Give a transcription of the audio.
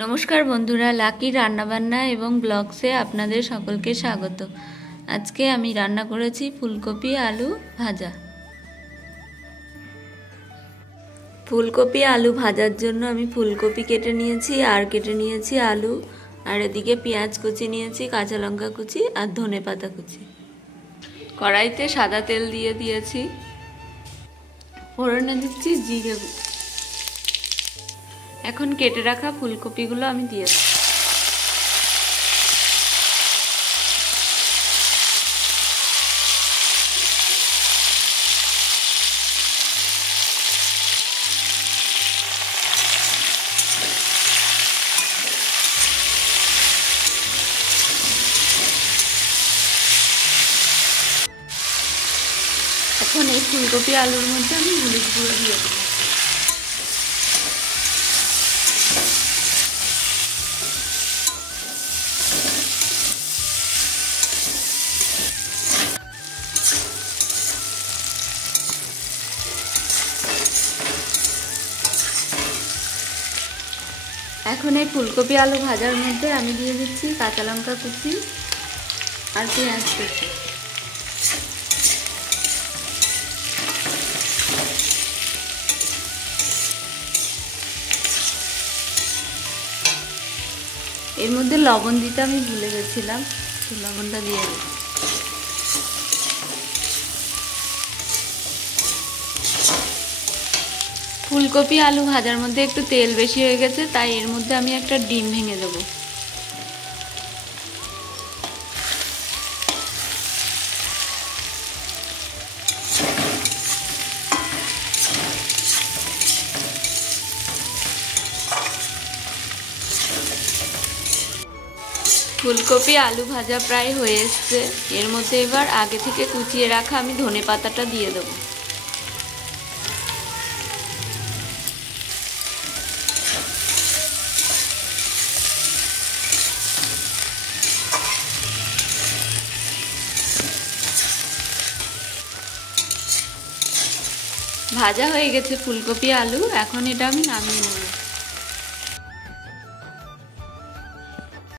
नमस्कार बंधुरा लाकी रान्नाबान्ना एवं ब्लग्से आपनादेर सकलके स्वागत। आज के आमी रान्ना करेছি फुलकपि आलू भाजा। फुलकपि आलू भाजार जन्य आमी फुलकपि केटे निয়েছি और केटे निয়েছি आलू और एदिके पेঁয়াজ कुचि निয়েছি, काँचा लंका कुचि और धने पाता कुचि। कड़ाईते सादा तेल दिए दिয়েছি, फोड़ने दिচ্ছি জিরে। এখন কেটে রাখা ফুলকপিগুলো আমি দিয়ে দেব। এখন এই ফুলকপি আলুর মধ্যে আমি হলুদ গুঁড়ো দিয়ে দেব। এখন এই ফুলকপি আলু ভাজার মধ্যে আমি দিয়ে দিচ্ছি কাঁচা লঙ্কা কুচি আর পেঁয়াজ কুচি। এর মধ্যে লবণ দিতে আমি ভুলে গেছিলাম, লবণটা দিয়ে দিই। ফুলকপি আলু ভাজার মধ্যে একটু তেল বেশি হয়ে গেছে, তাই এর মধ্যে আমি একটা ডিম ভেঙে দেব। ফুলকপি আলু ভাজা প্রায় হয়ে এসেছে। এর মধ্যে এবার আগে থেকে কুচিয়ে রাখা আমি ধনে পাতাটা দিয়ে দেব। ভাজা হয়ে গেছে ফুলকপি আলু, এখন এটা আমি নামিয়ে নেব।